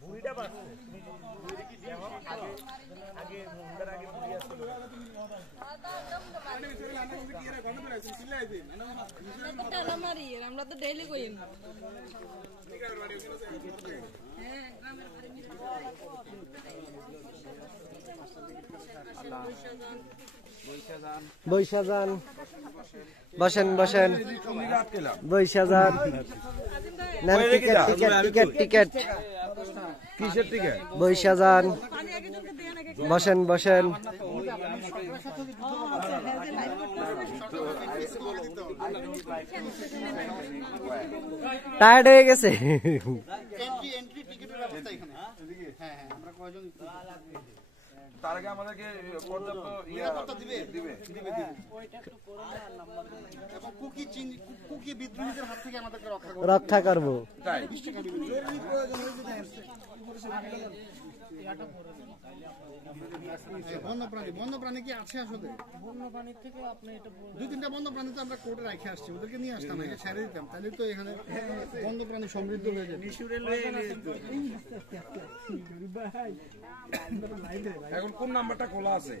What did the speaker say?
বুড়িটা বাড়ছে যেমন আগে আগে মুন্ডার আগে বুড়ি আসছিল আমরা তো ডেইলি করি বৈশা যান, বসেন বসেন, বৈশা যান, টিকেট টিকেট টিকেট টিকেট, কিসের টিকেট? বৈশা যান, বসেন বসেন। টায়ার্ড হয়ে গেছে। তার আগে আমাদেরকে পর্যাপ্ত নিরাপত্তা দিবে। এবং কুকি বিদ্রোহীদের হাত থেকে আমাদেরকে রক্ষা করবো। তাই বন্যপ্রাণী কি আছে আসলে? বন্যপ্রাণীর থেকে আপনি এটা 2-3টা বন্যপ্রাণী তো আমরা কোর্টে রেখে আসছি, ওদেরকে নিয়ে আসতাম, একে ছেড়ে দিতাম, তাহলে তো এখানে বন্যপ্রাণী সমৃদ্ধ হয়ে যেত। এখন কোন নাম্বারটা খোলা আছে?